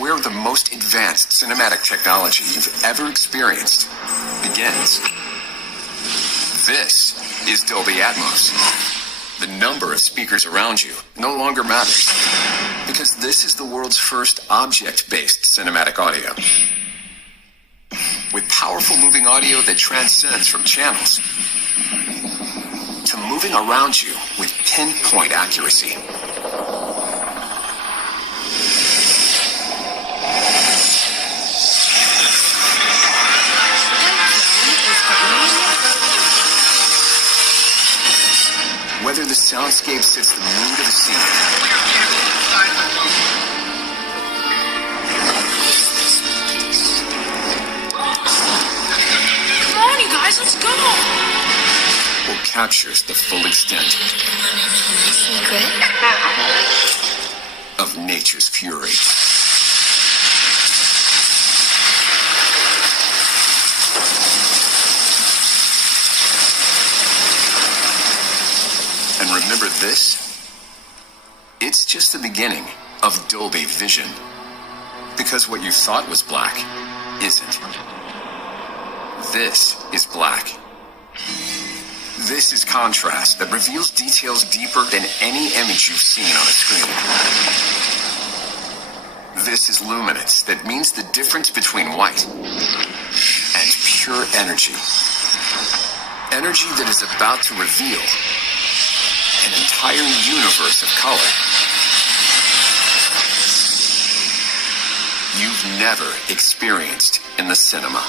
where the most advanced cinematic technology you've ever experienced begins. This is Dolby Atmos. The number of speakers around you no longer matters, because this is the world's first object-based cinematic audio. With powerful moving audio that transcends from channels to moving around you with pinpoint accuracy. Whether the soundscape sits the mood of the scene, come on, you guys, let's go! or captures the full extent Secret? of nature's fury. And remember this? It's just the beginning of Dolby Vision. Because what you thought was black isn't. This is black. This is contrast that reveals details deeper than any image you've seen on a screen. This is luminance that means the difference between white and pure energy. Energy that is about to reveal an entire universe of color you've never experienced in the cinema.